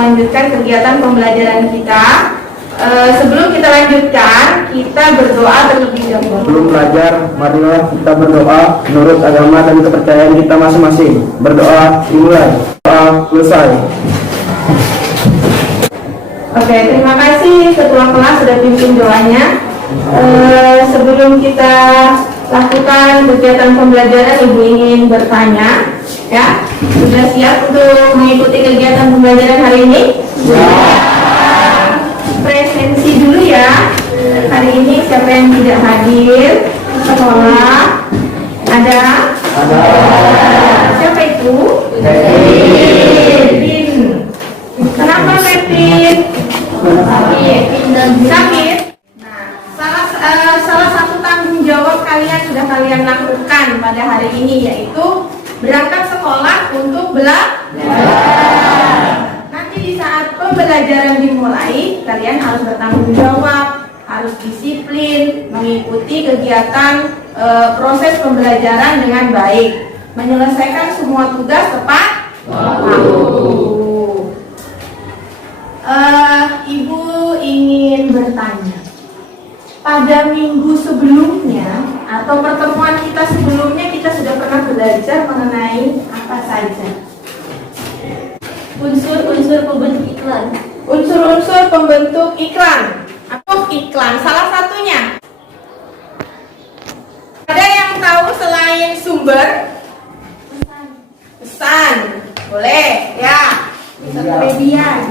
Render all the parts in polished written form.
melanjutkan kegiatan pembelajaran kita. Sebelum kita lanjutkan, kita berdoa terlebih dahulu. Sebelum belajar, marilah kita berdoa menurut agama dan kepercayaan kita masing-masing. Berdoa dimulai, doa selesai. Oke, terima kasih ketua kelas sudah pimpin doanya. Sebelum kita lakukan kegiatan pembelajaran, Ibu ingin bertanya, ya, sudah siap untuk mengikuti kegiatan pembelajaran hari ini? Ya. Presensi dulu ya. Hari ini siapa yang tidak hadir sekolah? Ada? Ada. Siapa itu? Pepin. Kenapa Pepin? Sakit. Nah, salah satu tanggung jawab kalian sudah kalian lakukan pada hari ini, yaitu berangkat sekolah untuk belajar. Nanti di saat pembelajaran dimulai, kalian harus bertanggung jawab, harus disiplin, mengikuti kegiatan proses pembelajaran dengan baik, menyelesaikan semua tugas tepat waktu. Ibu ingin bertanya, pada minggu sebelumnya atau pertemuan kita sebelumnya, kita sudah pernah belajar mengenai apa saja? Unsur-unsur pembentuk iklan. Unsur-unsur pembentuk iklan. Atau iklan, salah satunya. Ada yang tahu selain sumber? Pesan. Boleh, ya.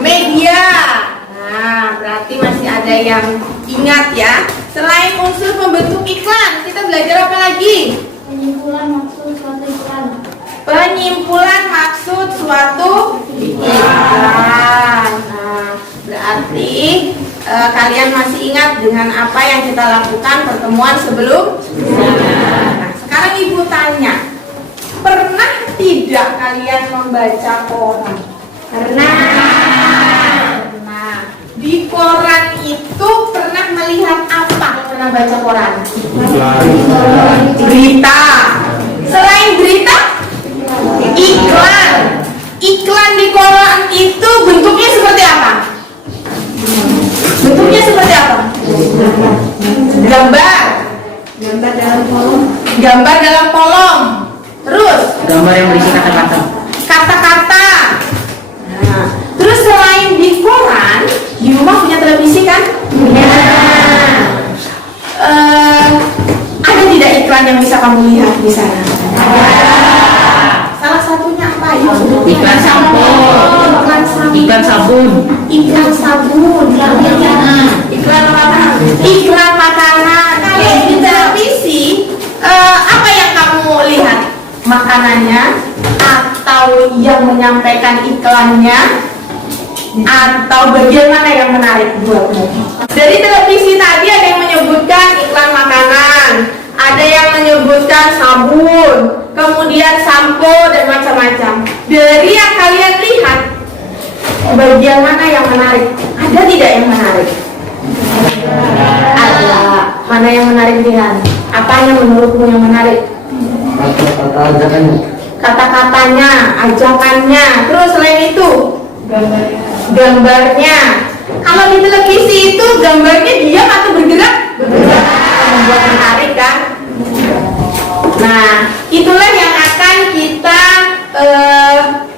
Media. Nah, berarti masih ada yang ingat ya. Selain unsur pembentuk iklan, kita belajar apa lagi? Penyimpulan maksud suatu iklan. Penyimpulan maksud suatu iklan. Nah, berarti kalian masih ingat dengan apa yang kita lakukan pertemuan sebelumnya. Nah, sekarang Ibu tanya, pernah tidak kalian membaca koran? Pernah. Di koran itu pernah melihat apa? Pernah baca koran? Berita. Selain berita, iklan. Iklan di koran itu bentuknya seperti apa? Bentuknya seperti apa? Gambar. Gambar dalam kolom. Gambar dalam kolom. Terus? Gambar yang berisi kata-kata. Kata-kata. Nah, terus selain di koran, di rumah punya televisi kan? Ya. Ada tidak iklan yang bisa kamu lihat di sana? Salah satunya apa? Iklan sabun. Iklan sabun. Iklan sabun. Iklan makanan. Iklan makanan. Kalau di televisi, apa yang kamu lihat? Makanannya atau yang menyampaikan iklannya? Atau bagian mana yang menarik buatmu? Dari televisi tadi ada yang menyebutkan iklan makanan, ada yang menyebutkan sabun, kemudian sampo dan macam-macam. Dari yang kalian lihat, bagian mana yang menarik? Ada tidak yang menarik? Ada. Mana yang menarik, Dihan? Apa yang menurutmu yang menarik? Kata-kata ajakannya. Kata-katanya, ajakannya. Terus selain itu, gambarnya. Kalau di televisi itu gambarnya diam atau bergerak? Bergerak. Membuat menarik kan? Nah, itulah yang akan kita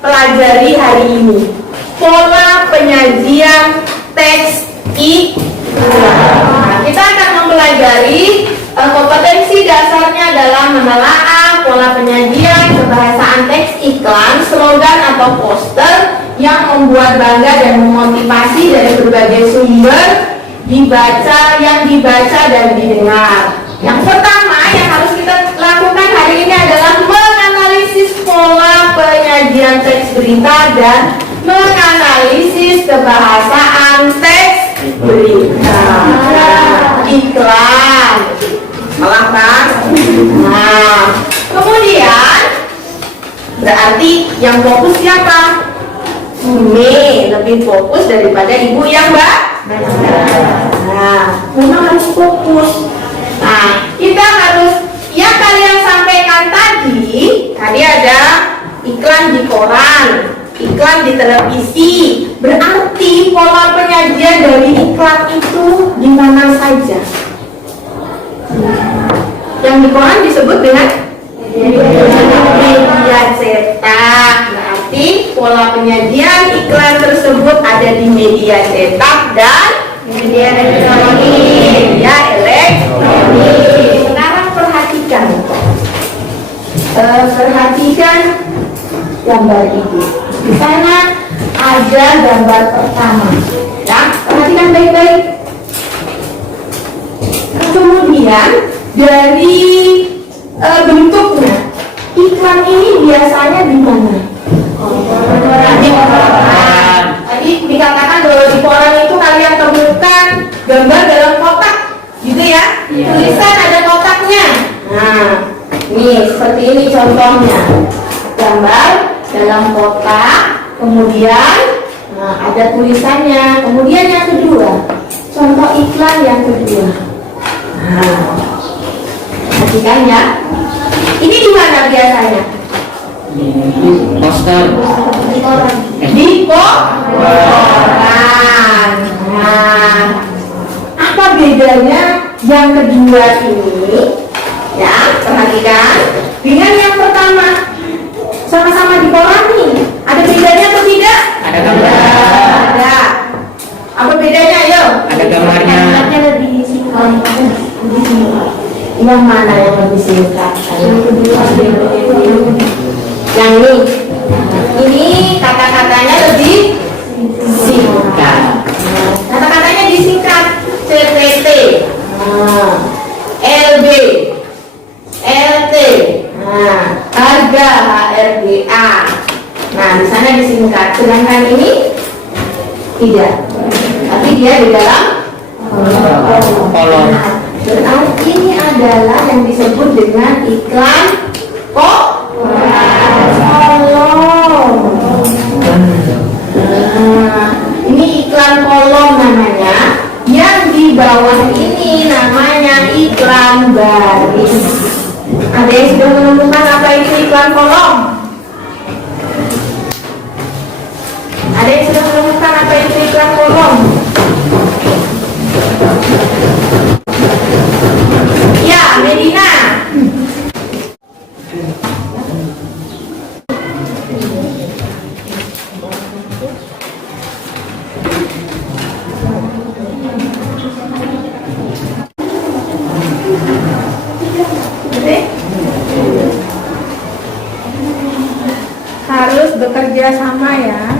pelajari hari ini. Pola penyajian teks iklan. Kita akan mempelajari kompetensi dasarnya dalam menelaah pola penyajian kebahasaan teks iklan, slogan atau poster yang membuat bangga dan memotivasi dari berbagai sumber yang dibaca dan didengar. Yang pertama yang harus kita lakukan hari ini adalah menganalisis pola penyajian teks berita dan menganalisis kebahasaan teks berita. Iklan, salah kan? Nah, kemudian berarti yang fokus siapa? Ime lebih fokus daripada ibu yang nah, memang harus fokus. Nah, kita harus yang kalian sampaikan tadi ada iklan di koran, iklan di televisi. Berarti pola penyajian dari iklan itu di mana saja? Yang di koran disebut dengan media cetak. Berarti pola penyajian iklan tersebut ada di media cetak dan media elektronik. Sekarang perhatikan, gambar ini. Di sana ada gambar pertama. Ya, perhatikan baik-baik. Kemudian dari bentuknya, iklan ini biasanya di mana? Di koran. Tadi dikatakan bahwa di koran itu kalian temukan gambar dalam kotak, gitu ya? Tulisan ada kotaknya. Nah, nih seperti ini contohnya. Gambar dalam kotak, kemudian ada tulisannya. Kemudian yang kedua, contoh iklan yang kedua. Perhatikan ya. Ini di mana biasanya? Poster. Di koran. Nah, apa bedanya yang kedua ini? Ya, perhatikan dengan yang pertama. Sama-sama di koran nih. Ada bedanya atau tidak? Ada gambar. Ada. Apa bedanya? Ayo. Ada gambarnya. Lebih singkat. Yang mana yang lebih singkat? Yang kedua. Yang ini. Ini kata-katanya lebih singkat. Kata-katanya disingkat. CTT, LB, LT, harga HRGA. Nah, di sana disingkat. Sedangkan ini tidak. Tapi dia di dalam kolom. Berarti ini adalah yang disebut dengan iklan kolom. Ini iklan kolom namanya. Yang di bawah ini namanya iklan baris. Ada yang sudah menemukan apa itu iklan kolom? Ada yang sudah menemukan apa itu iklan kolom? Ya, Medina. Harus bekerja sama ya.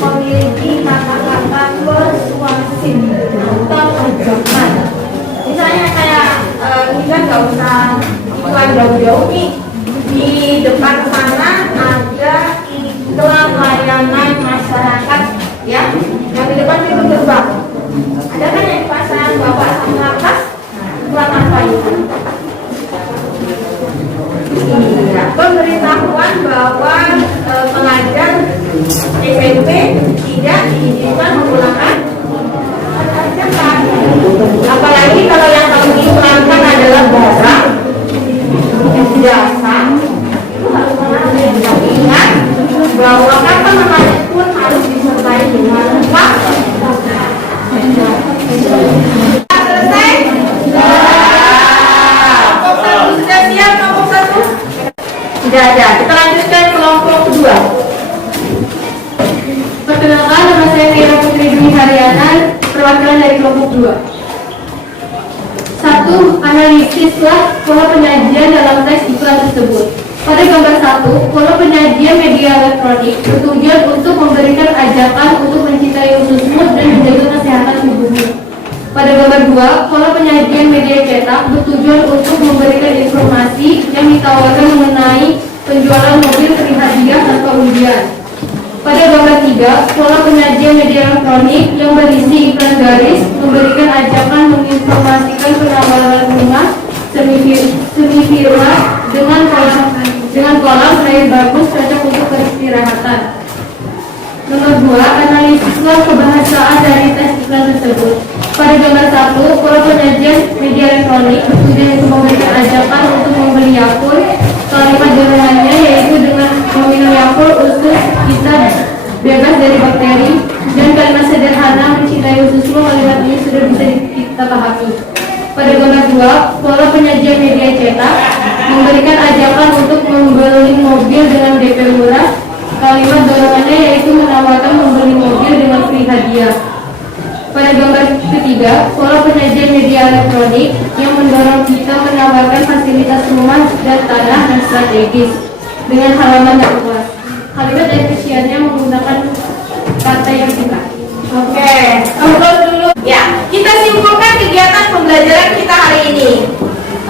memiliki kata-kata persuasif atau ajakan. Misalnya kayak kita nggak usah iklan jauh-jauh nih. Di depan sana ada iklan layanan masyarakat, ya, yang di depan pintu gerbang. Ada kan yang pasang bapak sama atas, iklan apa itu? Iya, pemberitahuan bahwa pengajar SMP tidak diizinkan menggunakan ajakan. Apalagi kalau yang kamu iklankan adalah barang, jasa, itu harus menarik. Ingat bahwa kata namanya pun harus disertai dengan lengkap. Selesai? Kelompok satu sudah siap? Kelompok satu? Sudah ada. Kita lanjutkan kelompok kedua. Perkenalkan, nama saya Vira Putri Dwi Haryana, perwakilan dari kelompok 2. 1. Analisislah pola penyajian dalam tes iklan tersebut. Pada gambar 1, pola penyajian media elektronik bertujuan untuk memberikan ajakan untuk mencintai ususmu dan menjaga kesehatan tubuhmu. Pada gambar 2, pola penyajian media cetak bertujuan untuk memberikan informasi yang ditawarkan mengenai penjualan mobil free hadiah tanpa undian. Pada gambar 3, pola penyajian media elektronik yang berisi iklan garis memberikan ajakan menginformasikan penawaran rumah semi-villa dengan kolam air bagus cocok untuk peristirahatan. Nomor 2, analisislah kebahasaan dari tes iklan tersebut. Pada gambar 1, pola penyajian media elektronik bertujuan untuk memberikan ajakan untuk membeli Yakult. Kalimat dorongannya yaitu dengan meminum Yakult usus kita bebas dari bakteri, dan kalimat sederhana mencintai ususmu. Kalimat ini sudah bisa kita pahami. Pada gambar 2, pola penyajian media cetak memberikan ajakan untuk membeli mobil dengan DP murah. Kalimat dorongannya yaitu menawarkan membeli mobil dengan free hadiah. Pada gambar ketiga, pola penyajian media elektronik yang mendorong kita menawarkan fasilitas rumah dan tanah yang strategis dengan halaman yang luas. Kalimat efisiennya menggunakan kata yang singkat. Oke, upload dulu. Ya, kita simpulkan kegiatan pembelajaran kita hari ini.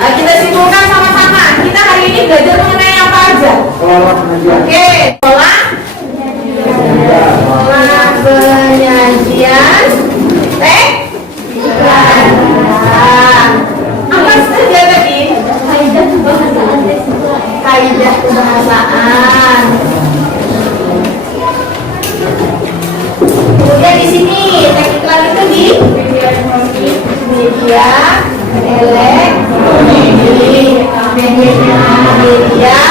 Kita simpulkan sama-sama. Kita hari ini belajar mengenai apa aja? Oke, pola penyajian apa saja tadi? Kaidah kebahasaan tes iklan. Kaidah kebahasaan. Kemudian di sini tes iklan itu di media elektronik, media